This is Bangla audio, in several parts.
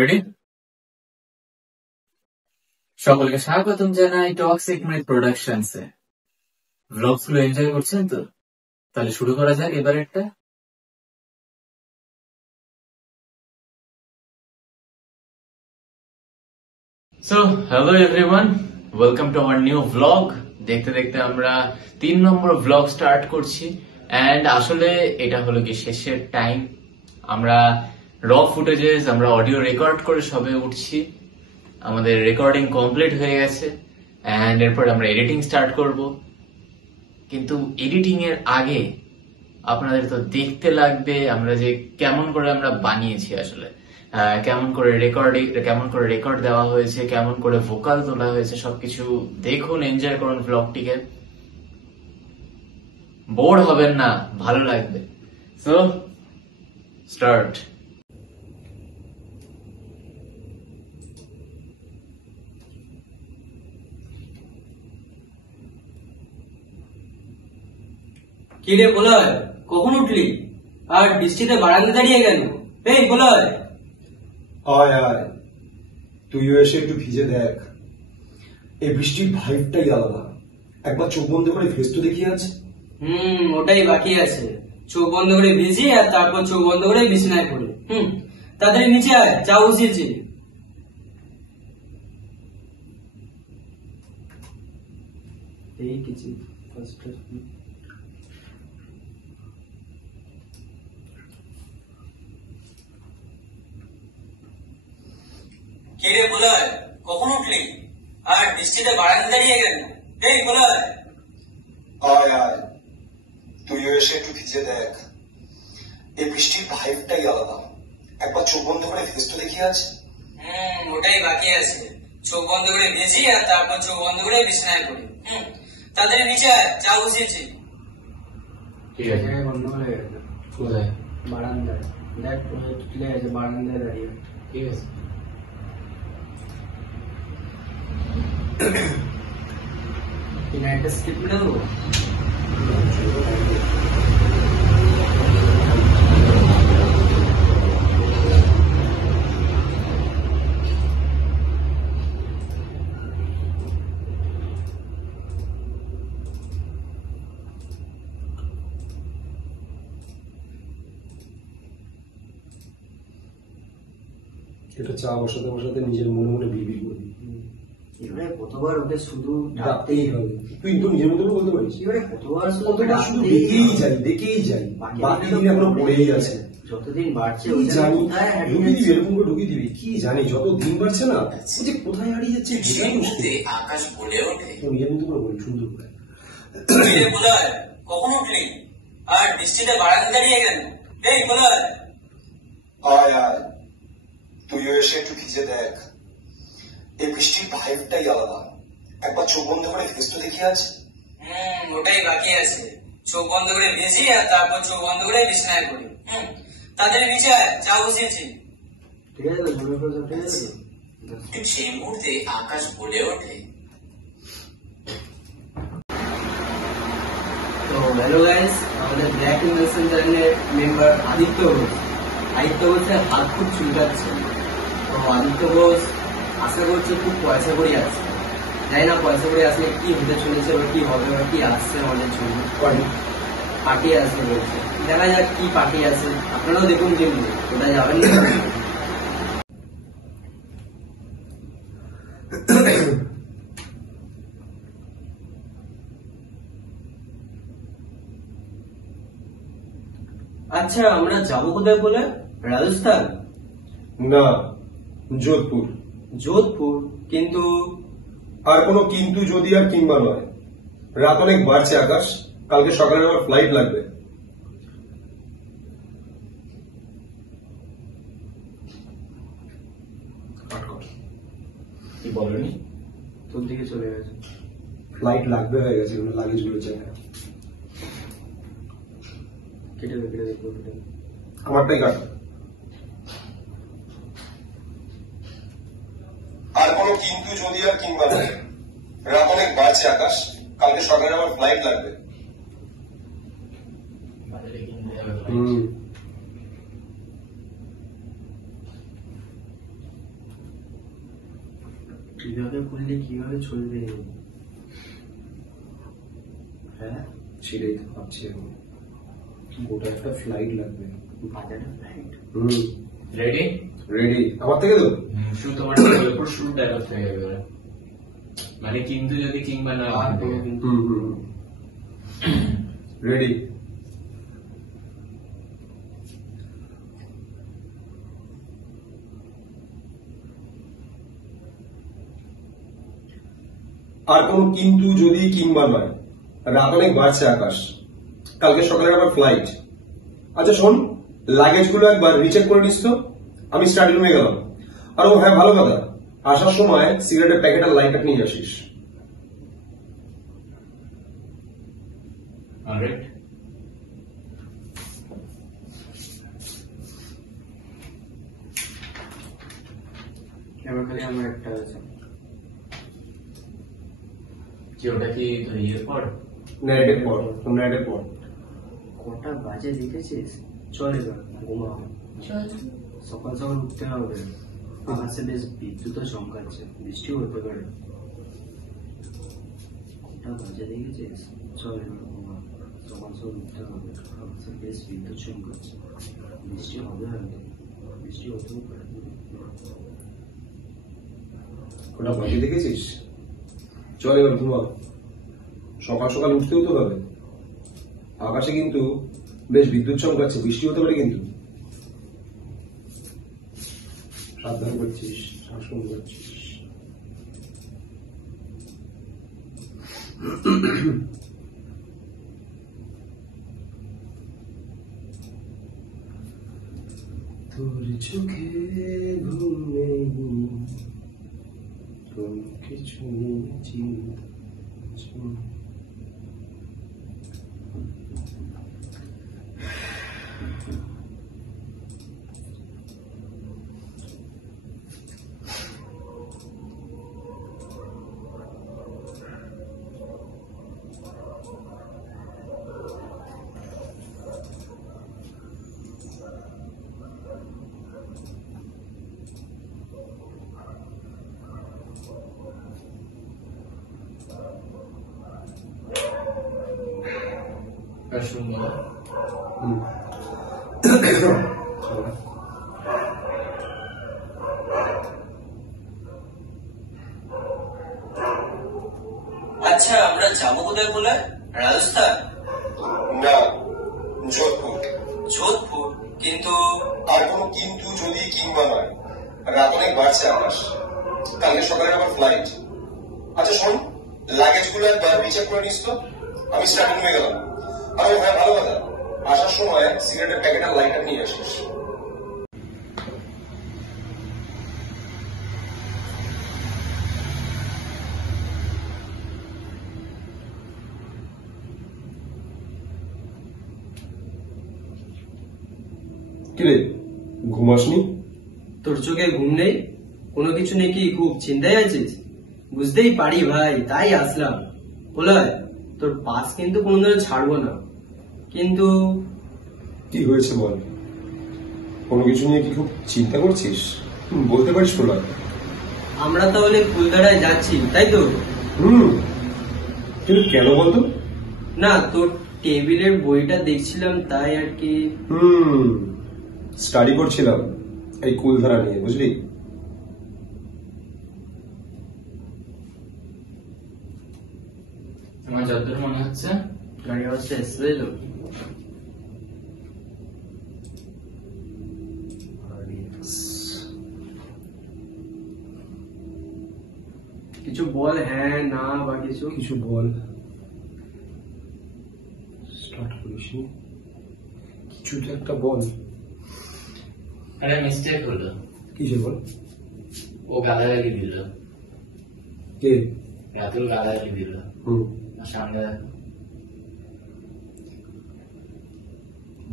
রেডি? সকলকে স্বাগতম জানাই টক্সিক মিট প্রোডাকশনসে। ব্লগস গুলো এনজয় করছেন তো? তাহলে শুরু করা যাক এবার একটা। So hello everyone, welcome to our new blog. দেখতে দেখতে আমরা 3 নম্বর ব্লগ স্টার্ট করছি। এন্ড আসলে এটা হলো কি শেষের টাইম। আমরা র ফুটেজেস, আমরা অডিও রেকর্ড করে সবে উঠছি। আমাদের রেকর্ডিং কমপ্লিট হয়ে গেছে এন্ড এরপর আমরা এডিটিং স্টার্ট করব। কিন্তু এডিটিং এর আগে আপনাদের তো দেখতে লাগবে আমরা যে কেমন করে আমরা বানিয়েছি, আসলে কেমন করে রেকর্ড দেওয়া হয়েছে, কেমন করে ভোকাল তোলা হয়েছে, সবকিছু দেখুন, এনজয় করুন ব্লগটিকে। বোর হবেন না, ভালো লাগবে। So start. কি রে বলয়, কখন উঠলি? আর বৃষ্টিতে বারান্দা দাঁড়িয়ে গেল? এই বলয়, আয় আয়, তুইও এসে একটু ভিজে দেখ। এই বৃষ্টির ভাইবটাই আলাদা। একবার চোখ বন্ধ করে ভেজ তো দেখি আছে। ওটাই বাকি আছে। চোখ বন্ধ করে ভিজি আর তারপর চোখ বন্ধ করে বিছানায় পড়ে। তাড়াতাড়ি নিচে আয়, চা বসিয়েছি। এই কিছু কি রে বলয়, কখন উঠলি? আর বৃষ্টিতে বারান্দা দাঁড়িয়ে গেল? এই বলয়, আয় আয়, তুইও এসে একটু ভিজে দেখ। এই বৃষ্টির ভাইবটাই আলাদা। একবার চোখ বন্ধ করে ভেজ তো দেখি আছে। ওটাই বাকি আছে। চোখ বন্ধ করে ভিজি আর তারপর চোখ বন্ধ করে বিছানায় পড়ি। তাড়াতাড়ি নিচে আয়, চা বসিয়েছি। ঠিক আছে, বন্ধ হয়ে গেছে। কোথায়? বারান্দায় দেখ, তুলে আছে বারান্দায় দাঁড়িয়ে। ঠিক আছে। একটা স্ক্রিপ্ট করে দেবো। এটা চা বসাতে বসাতে নিজের মনে মনে বিড়বিড় করবি। এবারে কতবার ওকে শুধু ডাকতেই হবে। তুই তো নিজের মতো বলতে পারিস। এবারে কতবার শুধু দেখেই যাই। বাকি দিন এখনো পড়েই আছে। যতদিন বাড়ছে কি জানি, ঢুকিয়ে দিবি, এরকম করে ঢুকিয়ে দিবি। কি জানি, যত দিন বাড়ছে না, ও যে কোথায় হারিয়ে যাচ্ছে আকাশ বলে ওঠে। নিজের মতো করে বলি, সুন্দর করে। কখন উঠলি? আর বৃষ্টিতে বারান্দা দাঁড়িয়ে গেল? এই বলয়, আয় আয়, তুইও এসে একটু ভিজে দেখ। এই বৃষ্টির ভাইবটাই আলাদা। একবার চোখ বন্ধ করে ভেজ তো দেখি আছে। ওটাই বাকি আছে। চোখ বন্ধ করে ভিজি আর তারপর চোখ বন্ধ করে বিছানায় পড়ি। তাড়াতাড়ি নিচে আয়, চা বসিয়েছি। ঠিক আছে, ঠিক আছে। ঠিক সেই মুহূর্তে আকাশ বলে ওঠে। তো হ্যালো গাইস, আমাদের ব্ল্যাক ইনভেস্টন চ্যানেলের মেম্বার আদিত্য ঘোষ। আদিত্য ঘোষের হাত খুব চুলকাচ্ছে। তো আদিত্য ঘোষ আশা করছে খুব পয়সা করে আছে। জানি না পয়সা করে আসলে কি হতে চলেছে বা কি হবে বা কি আসছে আমাদের জন্য। পার্টি আছে বলছে, দেখা যাক কি পার্টি আছে। আপনারাও দেখুন, কিন্তু ওটা যাবেন না। আচ্ছা, আমরা যাবো কোথায় বলে? রাজস্থান না, যোধপুর। যোধপুর? কিন্তু আর কোনো কিন্তু যদি আর কিংবা নয়। রাত অনেক বাড়ছে আকাশ, কালকে সকালে আমার ফ্লাইট লাগবে। কি বলনি? তোর দিকে চলে গেছে। ফ্লাইট লাগবে হয়ে গেছে, লাগেজ গুলো চাই। কেটে দেবো। আমারটাই কাট। আর কোনো কিন্তু যদি আর কিংবা নয়। রাত অনেক বাড়ছে আকাশ, কালকে সকালে আমার ফ্লাইট লাগবে। কিভাবে করলে কিভাবে চলবে? হ্যাঁ, সেটাই তো ভাবছি এখন। গোটা একটা ফ্লাইট লাগবে। বাজারে ফ্লাইট। রেডি? রেডি? আমার থেকে তো শুধু তোমার টেবিলের উপর শুরু ডায়লগ থেকে গেলে মানে কিন্তু যদি কিংবা না কিন্তু রেডি। আর কোন কিন্তু যদি কিংবা নয়, রাত অনেক বাড়ছে আকাশ, কালকে সকালে আবার ফ্লাইট। আচ্ছা শোন, লাগেজ গুলো একবার রিচেক করে নিস তো, আমি স্টাডি রুমে গেলাম। আর ও হ্যাঁ, ভালো কথা, আসার সময় সিগারেটের প্যাকেট আর লাইটার নিয়ে আসিস। অলরাইট। এবার খালি আমার একটা আছে। কি ওটা কি ইয়ের পর? নাইটের পর, নাইটের পর। কটা বাজে দেখেছিস? চল এবার ঘুমা। সকাল সকাল উঠতে হবে। আকাশে বেশ বিদ্যুৎ চমকাচ্ছে, বৃষ্টিও হতে পারে। কটা বাজে দেখেছিস? চল এবার ঘুমা। সকাল সকাল উঠতে হবে। আকাশে বেশ বিদ্যুৎ চমকাচ্ছে, বৃষ্টি হবে হয়তো, বৃষ্টি হতেও পারে। ওটা বাজে দেখেছিস? চল এবার ঘুমা। সকাল সকাল উঠতেও তো হবে। আকাশে কিন্তু বেশ বিদ্যুৎ চমকাচ্ছে, বৃষ্টি হতে পারে কিন্তু। সাবধান করছিস, শাসন করছিস। তোর চোখে ঘুম নেই, তোর কিছু চিন্তা। আর শুনবো না। আচ্ছা, আমরা যাবো কোথায় বলে? রাজস্থান? না, যোধপুর। যোধপুর? কিন্তু আর কোনো কিন্তু যদি কিংবা নয়, রাত অনেক বাড়ছে আকাশ, কালকে সকালে আবার ফ্লাইট। আচ্ছা শোন, লাগেজ গুলো একবার রিচেক করে নিস তো, আমি স্টাডি রুমে গেলাম। আর ও হ্যাঁ, ভালো কথা, আসার সময় সিগারেটের প্যাকেট আর লাইটার নিয়ে আসিস। কিরে, ঘুমাসনি? তোর চোখে ঘুম নেই? কোনো কিছু নেই কি খুব চিন্তায় আছিস? বুঝতেই পারি ভাই, তাই আসলাম। বলয়, তোর পাস কিন্তু কোনোদিনও ছাড়বো না। কিন্তু কি হয়েছে বল? কোনো কিছু নিয়ে কি খুব চিন্তা করছিস? বলতে পারিস প্রলয়। আমরা তাহলে ফুলদারায় যাচ্ছি, তাই তো? কিন্তু কেন বলতো? না, তোর টেবিলের বইটা দেখছিলাম, তাই আর কি। স্টাডি করছিলাম এই কুলধারা নিয়ে, বুঝলি? আমার যতদূর মনে হচ্ছে গাড়ি অবস্থা এসে এলো। কিছু বল, হ্যাঁ না বা কিছু। কিছু বল। স্টার্ট করিস, কিছু তো একটা বল। আরে মিস্টেক হলো। কিসে বল? ও গালাগালি দিল। কে? রাতুল গালাগালি দিল। আর সামনে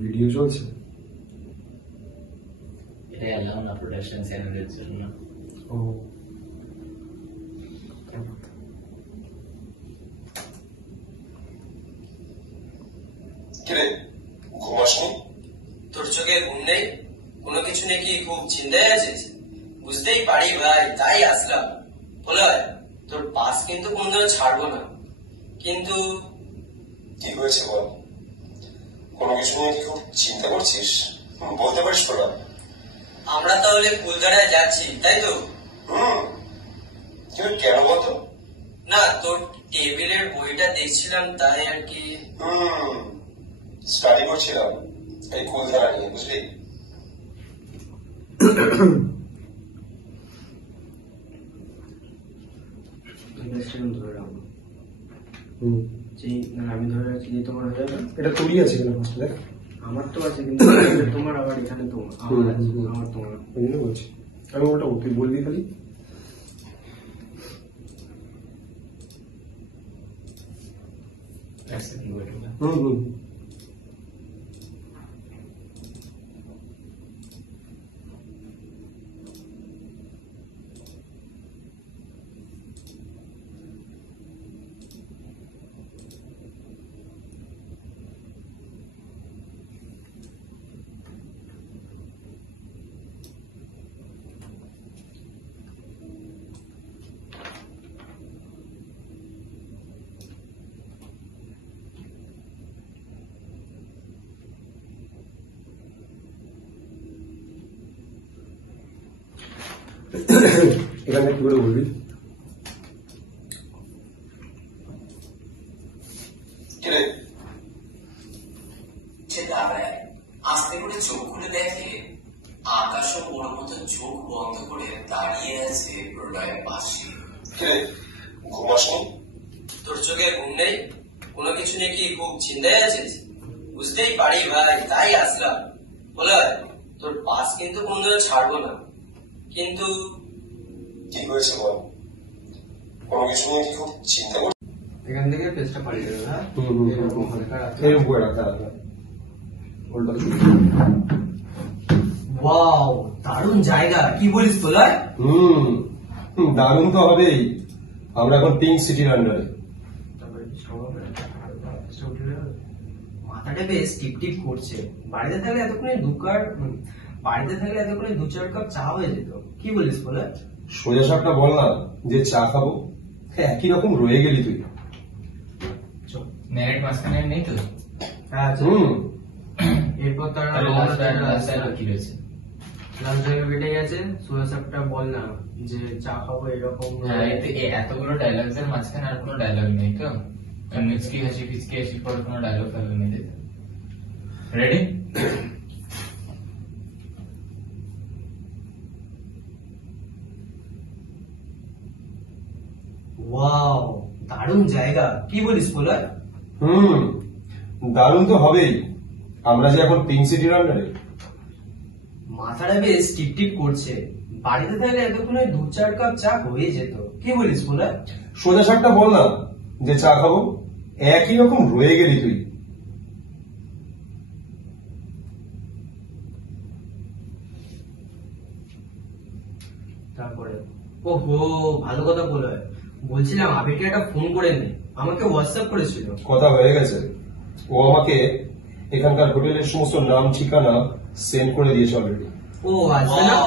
ভিডিও চলছে। এটা এলাম না প্রোডাকশন চ্যানেলের জন্য। ও, কিরে, ঘুমাসনি? তোর চোখে ঘুম নেই? কোনো কিছু নেই কি খুব চিন্তায় আছিস? বুঝতেই পারি ভাই, তাই আসলাম। বলে তোর পাস কিন্তু কোনদিনও ছাড়বো না, কিন্তু কি হয়েছে বল? কোনো কিছু নিয়ে কি খুব চিন্তা করছিস? বলতে পারিস তোরা? আমরা তাহলে কুলধারায় যাচ্ছি, তাই তো? কিন্তু কেন বলতো? না, তোর টেবিলের বইটা দেখছিলাম, তাই আর কি। স্টাডি করছিলাম এই কুলধারা নিয়ে, বুঝলি? আমি ধরে রাখছি যে তোমার হয়ে যাবে। এটা তোরই আছে কেন ফার্স্ট দেখ? আমার তো আছে, কিন্তু তোমার আবার এখানে তোমার, আমার তোমার ওই জন্য বলছি আমি ওটা তুই বলবি খালি। হুম এখানে কি করে বলবি? কিরে সে দাঁড়ায়, আস্তে করে চোখ খুলে দেখে আকাশও ওর মতো চোখ বন্ধ করে দাঁড়িয়ে আছে প্রলয়ের পাশে। কিরে ঘুমাসনি? তোর চোখে ঘুম নেই? কোনো কিছু নিয়ে কি খুব চিন্তায় আছিস? বুঝতেই পারি ভাই, তাই আসলাম। বলে তোর পাস কিন্তু কোনদিনও ছাড়বো না, কিন্তু কি হয়েছে বল? কোনো কিছু নিয়ে কি খুব চিন্তা করছিস? এখান থেকে পেজটা পালিয়ে যাবে। হ্যাঁ, এরকম করে রাখতে হবে। ওয়াও, দারুণ জায়গা, কি বলিস তোলা? দারুণ তো হবেই। আমরা এখন পিঙ্ক সিটির আন্ডারে। মাথাটা বেশ টিপ টিপ করছে। বাড়িতে থাকলে এতক্ষণে দু চার কাপ চা হয়ে যেত। কি বলিস বলে? সোজা সাপটা বল না যে চা খাবো। একই রকম রয়ে গেলি তুই। মেরিট মাঝখানে নেই তো? এরপর তার কি রয়েছে? লাস্ট জায়গায় বেটে গেছে। সোজা সাপটা বল না যে চা খাবো, এরকম। হ্যাঁ, এতগুলো ডায়লগস এর মাঝখানে আর কোনো ডায়লগ নেই তো? মিচকি হাসি ফিচকি হাসির পর কোনো ডায়লগ ফেলবে নেই। রেডি? ওয়াও, দারুণ জায়গা, কি বলিস বলে? দারুণ তো হবেই। আমরা যে এখন পিঙ্ক সিটির আন্ডারে। মাথাটা বেশ টিপ টিপ করছে। বাড়িতে থাকলে এতক্ষণে দু চার কাপ চা হয়ে যেত। কি বলিস বলে? সোজা সাপটা বল না যে চা খাবো। একই রকম রয়ে গেলি তুই। তারপরে ওহো, ভালো কথা বলে। বলছিলাম আবিরকে একটা ফোন করে নে, আমাকে হোয়াটসঅ্যাপ করেছিল। কথা হয়ে গেছে। ও আমাকে এখানকার হোটেলের সমস্ত নাম ঠিকানা সেন্ড করে দিয়েছে অলরেডি। ও আসবে না?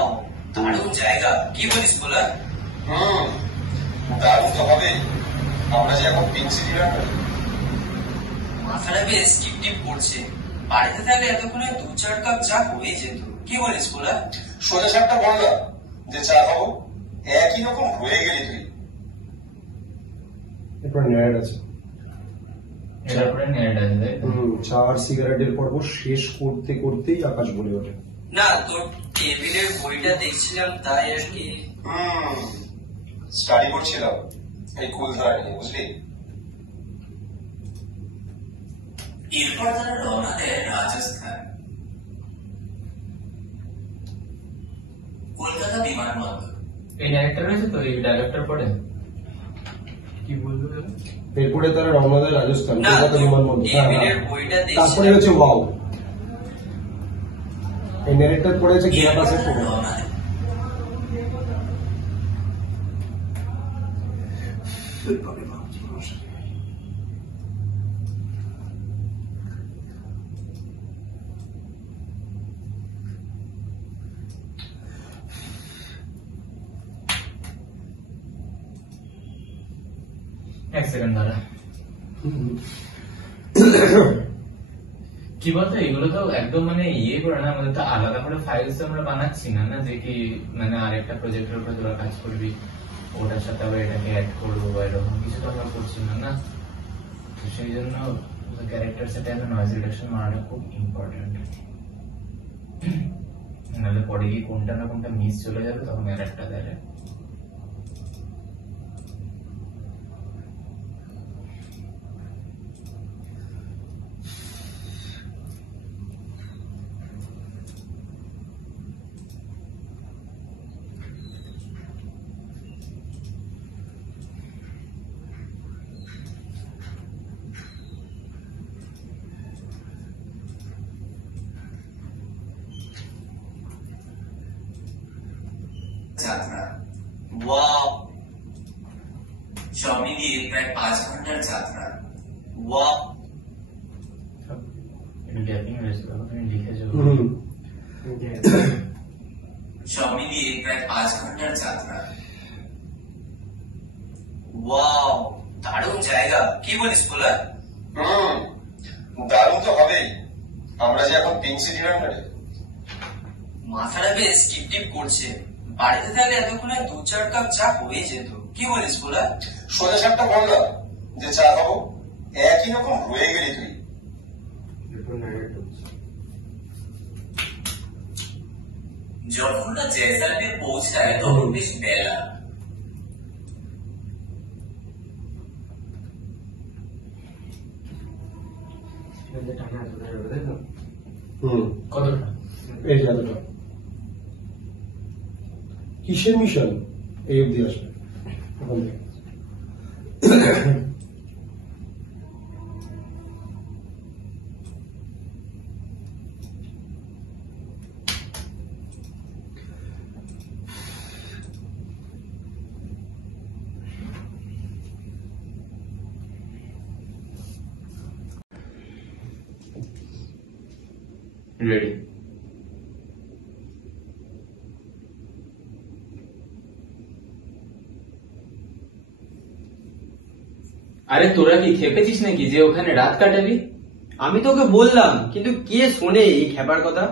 দারুণ জায়গা, কি বলিস বলে? দারুণ তো হবে। আমরা যে এখন পিঙ্ক সিটির আন্ডারে। মাথাটা বেশ টিপ টিপ করছে। বাড়িতে থাকলে এতক্ষণে দু চার কাপ চা হয়ে যেত। কি বলিস বলে? সোজা সাপটা বল না যে চা খাবো। একই রকম রয়ে গেলি তুই। এরপর ন্যাড আছে। এরপরে নেট আছে, তাই তো? চা আর সিগারেটের পর্ব শেষ করতে করতেই আকাশ বলে ওঠে। না, তোর টেবিলের বইটা দেখছিলাম, তাই আর কি। স্টাডি করছিলাম এই কুলধারা নিয়ে, বুঝলি? এরপর তারা রওনা দেয় রাজস্থান। কলকাতা বিমানবন্দর। এই ডাইরেক্টর রয়েছে তো, এই ডাইরেক্টর পরে কি বলবো? এরপরে তারা রওনা দেয় রাজস্থান, না, কলকাতা বিমানবন্দর। টেবিলের বইটা তারপরে হচ্ছে ওয়াও। এই ন্যারেটর পড়েছে গিয়া পাশে পড়ে। রওনা দেয়। এক সেকেন্ড দাঁড়া। কি বলতো, এগুলো তো একদম মানে ইয়ে করে না, আমাদের তো আলাদা করে ফাইলস আমরা বানাচ্ছি না, না যে কি মানে আরেকটা প্রজেক্টের উপরে তোরা কাজ করবি, ওটার সাথে আবার এটাকে অ্যাড করবো বা এরকম কিছু তো আমরা করছি না, না। তো সেই জন্য ক্যারেক্টার সেটা নয়েজ রিডাকশন মারাটা খুব ইম্পর্টেন্ট, নাহলে পরে গিয়ে কোনটা না কোনটা মিস চলে যাবে, তখন এররটা দেয়। যাত্রা, ওয়াও, সব মিলিয়ে প্রায় 5 ঘন্টার যাত্রা, ওয়াও। তুমি লিখেছো সব মিলিয়ে প্রায় 5 ঘন্টার যাত্রা, ওয়াও, দারুণ জায়গা, কি বলিস পোলা? দারুণ তো হবেই, আমরা যে এখন পিঙ্ক সিটি রান্নারে। মাথাটা বেশ টিপ টিপ করছে, বাড়িতে থাকলে এতক্ষণে 2-4 কাপ চা হয়ে যেত, কি বলিস পোলা? সোজা সাপটা বললাম যে চা খাবো, একই রকম রয়ে গেলি তুই। যখন না জয়সালমে পৌঁছায় তখন বেশ বেলা, কতটা এই যে এতটা কিসের মিশন এই অব্দি আসবে ওখান থেকে। রেডি। আরে তোরা কি খেপেছিস নাকি যে ওখানে রাত কাটাবি? আমি তোকে বললাম, কিন্তু কে শোনে এই খেপার কথা?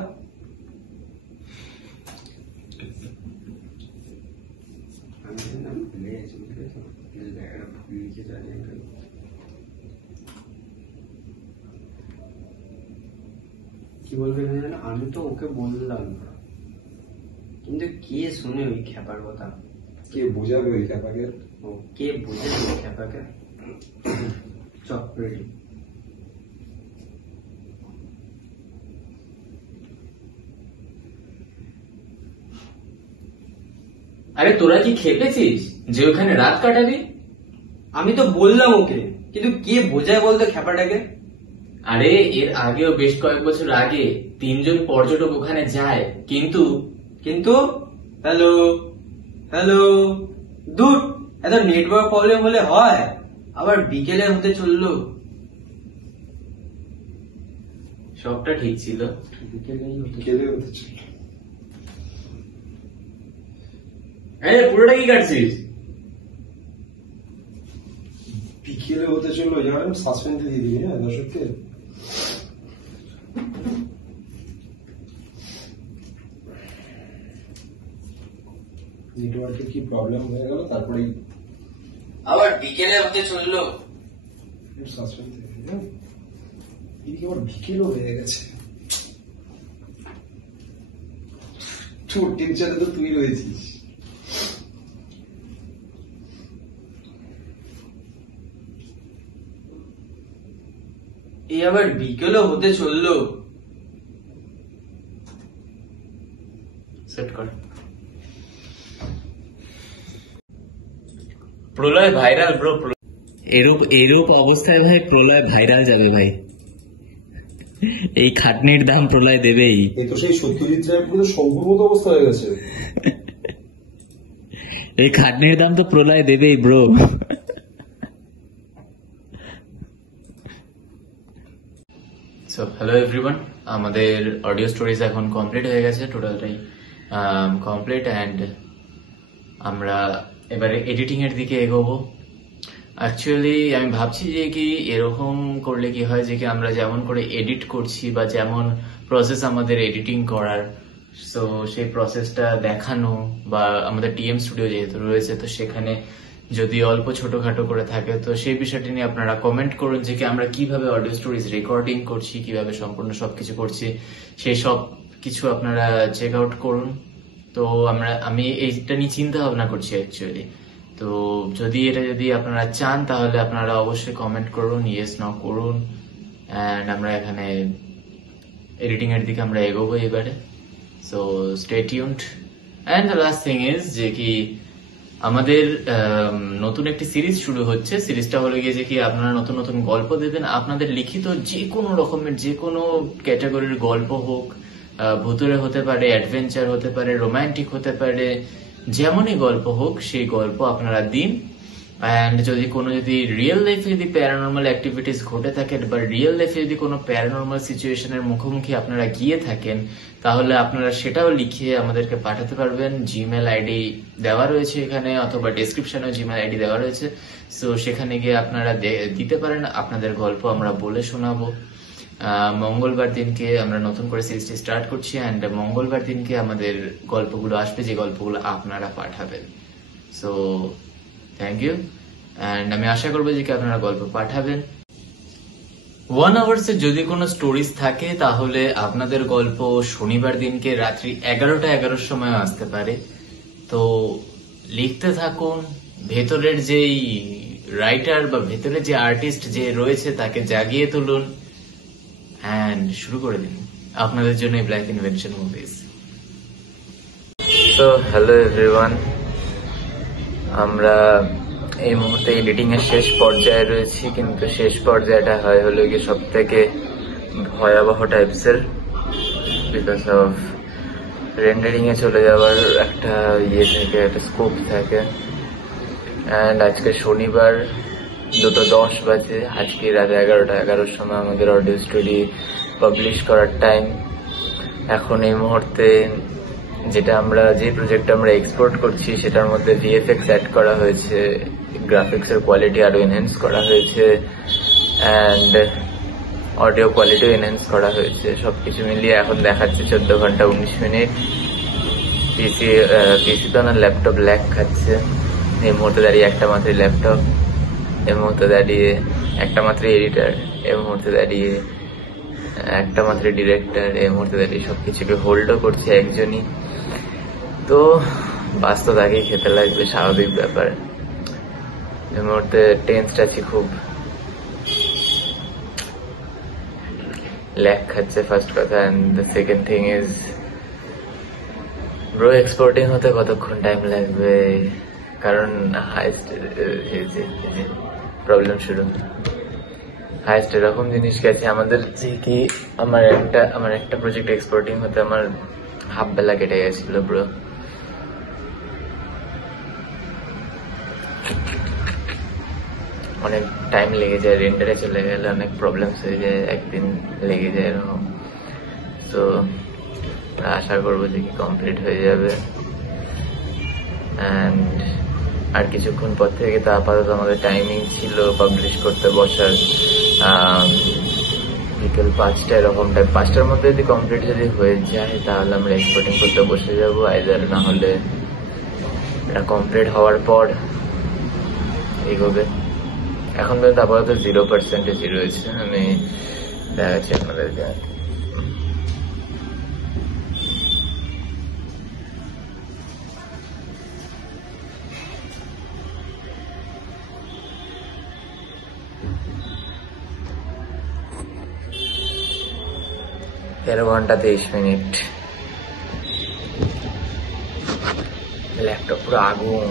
কি বলবে জানো, আমি তো ওকে বললাম, কিন্তু কে শুনে ওই খেপার কথা? কে বোঝাবে ওই ক্যাপাকে? ও কে বোঝাবে ওই খেপাকে? চল রেডি। আরে তোরা কি খেপেছিস যে ওখানে রাত কাটাবি? আমি তো বললাম ওকে, কিন্তু কে বোঝায় বলতো খেপাটাকে? আরে এর আগেও বেশ কয়েক বছর আগে 3 জন পর্যটক ওখানে যায়, কিন্তু কিন্তু হ্যালো হ্যালো, দূর, এত নেটওয়ার্ক প্রবলেম হলে হয়? আবার বিকেলে হতে চললো। সবটা ঠিক ছিল। বিকেলে হতে ছিল। পুরোটা কি কাটছিস? বিকেলে হতে চললো, জানেন সাসপেন্স দিয়ে দিবি হ্যাঁ দর্শককে। নেটওয়ার্কের কি প্রবলেম হয়ে গেল, তারপরেই আবার বিকেলে হতে চললো। সাসপেন্স দিয়ে দিবি। এদিকে আবার বিকেলও হয়ে গেছে। তোর টেনশনে তো তুই রয়েছিস। এই আবার বিকেলও হতে চললো। সেট কর। প্রলয় ভাইরাল ব্রো, এরূপ অবস্থায় ভাই প্রলয় ভাইরাল যাবে ভাই। এই খাটনির দাম প্রলয় দেবেই। এই তো সেই সত্যজিৎ রায়ের পুরো সম্পূর্ণ অবস্থা হয়ে গেছে। এই খাটনির দাম তো প্রলয় দেবেই ব্রো। সো হ্যালো এভরিওয়ান, আমাদের অডিও স্টোরিজ এখন কমপ্লিট হয়ে গেছে, টোটালটাই কমপ্লিট, অ্যান্ড আমরা এবারে এডিটিং এর দিকে এগোবো। অ্যাকচুয়ালি আমি ভাবছি যে কি এরকম করলে কি হয় যে কি আমরা যেমন করে এডিট করছি বা যেমন প্রসেস আমাদের এডিটিং করার, সো সেই প্রসেসটা দেখানো, বা আমাদের টিএম স্টুডিও যেহেতু রয়েছে তো সেখানে যদি অল্প ছোটখাটো করে থাকে তো সেই বিষয়টি নিয়ে আপনারা কমেন্ট করুন যে কি আমরা কিভাবে অডিও স্টোরিজ রেকর্ডিং করছি, কিভাবে সম্পূর্ণ সবকিছু করছি, সেই সব কিছু আপনারা চেক আউট করুন। তো আমি এইটা নিয়ে চিন্তা ভাবনা করছি অ্যাকচুয়ালি। তো যদি আপনারা চান তাহলে আপনারা অবশ্যই কমেন্ট করুন, ইয়েস ন করুন, এন্ড আমরা এখানে এডিটিং এর দিকে আমরা এগোবো এবারে। So stay tuned. And the last thing is যে কি আমাদের নতুন একটি সিরিজ শুরু হচ্ছে। সিরিজটা হলো গিয়ে যে কি আপনারা নতুন নতুন গল্প দেবেন, আপনাদের লিখিত যে কোনো রকমের যে কোনো ক্যাটাগরির গল্প হোক, ভুতুরে হতে পারে, অ্যাডভেঞ্চার হতে পারে, রোমান্টিক হতে পারে, যেমনই গল্প হোক সেই গল্প আপনারা দিন। অ্যান্ড যদি রিয়েল লাইফে যদি প্যারানর্মাল অ্যাক্টিভিটিস ঘটে থাকে বা রিয়েল লাইফে যদি কোনো প্যারানর্মাল সিচুয়েশনের মুখোমুখি আপনারা গিয়ে থাকেন তাহলে আপনারা সেটাও লিখে আমাদেরকে পাঠাতে পারবেন। জিমেল আইডি দেওয়া রয়েছে এখানে, অথবা ডেসক্রিপশনেও জিমেল আইডি দেওয়া রয়েছে। সো সেখানে গিয়ে আপনারা দিতে পারেন, আপনাদের গল্প আমরা বলে শোনাবো। মঙ্গলবার দিনকে আমরা নতুন করে সিরিজটি স্টার্ট করছি, অ্যান্ড মঙ্গলবার দিনকে আমাদের গল্পগুলো আসবে, যে গল্পগুলো আপনারা পাঠাবেন। সো থ্যাংক ইউ, অ্যান্ড আমি আশা করবো যে আপনারা গল্প পাঠাবেন। 1 আওয়ার্স এর যদি কোনো স্টোরিজ থাকে তাহলে আপনাদের গল্প শনিবার দিনকে রাত্রি 11টার সময় আসতে পারে। তো লিখতে থাকুন, ভেতরের যেই রাইটার বা ভেতরের যে আর্টিস্ট যে রয়েছে তাকে জাগিয়ে তুলুন, অ্যান্ড শুরু করে দিন আপনাদের জন্য ব্ল্যাক ইনভেনশন মুভিজ। তো হ্যালো এভরিওয়ান, আমরা এই মুহূর্তে এডিটিং এর শেষ পর্যায়ে রয়েছি, কিন্তু শেষ পর্যায়টা হলো গিয়ে সব থেকে ভয়াবহ টাইপসের, বিকজ অফ রেন্ডারিং এ চলে যাওয়ার একটা থাকে, একটা স্কোপ থাকে। অ্যান্ড আজকে শনিবার 2:10 বাজে, আজকে রাত 11টার সময় আমাদের অডিও স্টোরি পাবলিশ করার টাইম। এখন এই মুহূর্তে যে প্রজেক্ট আমরা এক্সপোর্ট করছি সেটার মধ্যে ভিএফএক্স অ্যাড করা হয়েছে, গ্রাফিক্স এর কোয়ালিটি আরো এনহ্যান্স করা হয়েছে, অ্যান্ড অডিও কোয়ালিটিও এনহ্যান্স করা হয়েছে। সবকিছু মিলিয়ে এখন দেখাচ্ছে 14 ঘন্টা 19 মিনিট। পিসি তো না, ল্যাপটপ ল্যাগ খাচ্ছে। এই মুহূর্তে দাঁড়িয়ে একটা মাত্র ল্যাপটপ, এই মুহূর্তে দাঁড়িয়ে একটা মাত্র এডিটার, এই মুহূর্তে দাঁড়িয়ে একটা মাত্র ডিরেক্টর, এই মুহূর্তে দাঁড়িয়ে সবকিছুকে হোল্ডও করছে একজনই। তো বাস্তব তাকেই খেতে লাগবে, স্বাভাবিক ব্যাপার। এই মুহূর্তে টেন্সড আছি, খুব ল্যাগ খাচ্ছে ফার্স্ট কথা। And the second thing is bro, exporting হতে কতক্ষণ টাইম লাগবে? কারণ হাইস্ট প্রবলেম শুরু, হাইস্ট এরকম জিনিস গেছে আমাদের যে কি আমার একটা প্রজেক্ট এক্সপোর্টিং হতে আমার হাফ বেলা কেটে গেছিল ব্রো। অনেক টাইম লেগে যায়, রেন্ডারে চলে গেলে অনেক প্রবলেমস হয়ে যায়, একদিন লেগে যায় এরকম। তো আশা করবো যে কি কমপ্লিট হয়ে যাবে। অ্যান্ড আর কিছুক্ষণ পর থেকে তো আপাতত আমাদের টাইমিং ছিল পাবলিশ করতে বসার বিকেল 5টা এরকম টাইম। 5টার মধ্যে যদি কমপ্লিট হয়ে যায় তাহলে আমরা এক্সপোর্টিং করতে বসে যাবো, আইদার না হলে এটা কমপ্লিট হওয়ার পর এগোবে। এখন পর্যন্ত আপাতত 0% রয়েছে। আমি দেখাচ্ছি আপনাদেরকে। তেরো ঘন্টা 23 মিনিট। ল্যাপটপ পুরো আগুন।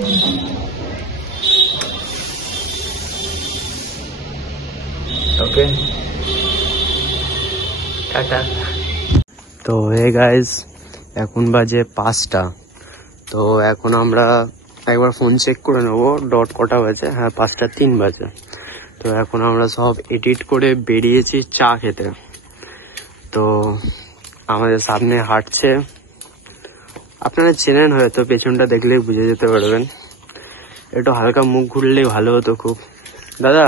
ওকে, টাটা। তো হে গাইস, এখন বাজে 5টা। তো এখন আমরা একবার ফোন চেক করে নেবো ডট কটা বাজে। হ্যাঁ, 5:03 বাজে। তো এখন আমরা সব এডিট করে বেরিয়েছি চা খেতে। তো আমাদের সামনে হাঁটছে, আপনারা চেনেন হয়তো, পেছনটা দেখলেই বুঝে যেতে পারবেন। একটু হালকা মুখ ঘুরলেই ভালো হতো খুব। দাদা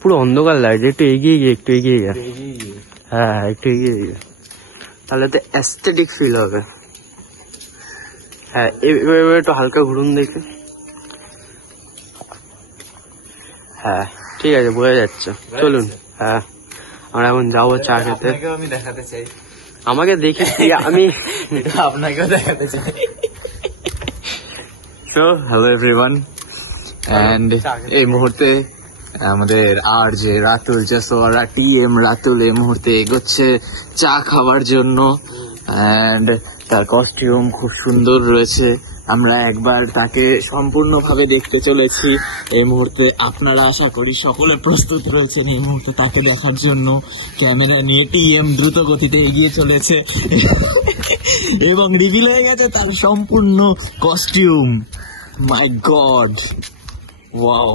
পুরো অন্ধকার লাগছে, একটু এগিয়ে গিয়ে হ্যাঁ একটু এগিয়ে গিয়ে, তাহলে তো অ্যাস্থেটিক ফিল হবে। হ্যাঁ এবার একটু হালকা ঘুরুন দেখে। হ্যাঁ ঠিক আছে, বোঝা যাচ্ছে। চলুন, হ্যাঁ আমরা এখন যাবো চা খেতে। আমি দেখাতে চাই, আমাকে দেখে কি আমি আপনাকেও দেখাতে চাই। তো হ্যালো এভরিওয়ান, এন্ড এই মুহূর্তে আমাদের আর যে রাতুল জসওয়ারা টিএম রাতুল এই মুহূর্তে এগোচ্ছে চা খাওয়ার জন্য, এন্ড তার কস্টিউম খুব সুন্দর রয়েছে। আমরা একবার তাকে সম্পূর্ণভাবে দেখতে চলেছি এই মুহূর্তে। আপনারা আশা করি সকলে প্রস্তুত রয়েছেন এই মুহূর্তে তাকে দেখার জন্য। ক্যামেরা নিয়ে টিএম দ্রুত গতিতে এগিয়ে চলেছে এবং রিভিল হয়ে গেছে তার সম্পূর্ণ কস্টিউম। মাই গড, ওয়াও।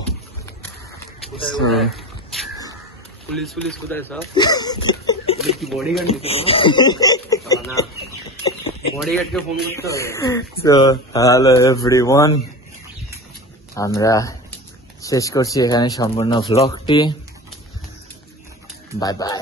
পুলিশ কোথায় সব? কি বডিগার্ড না, বডিগার্ডকে ফোন করতে হবে। সো হ্যালো এভরিওয়ান, আমরা শেষ করছি এখানে সম্পূর্ণ ভ্লগটি। Bye bye.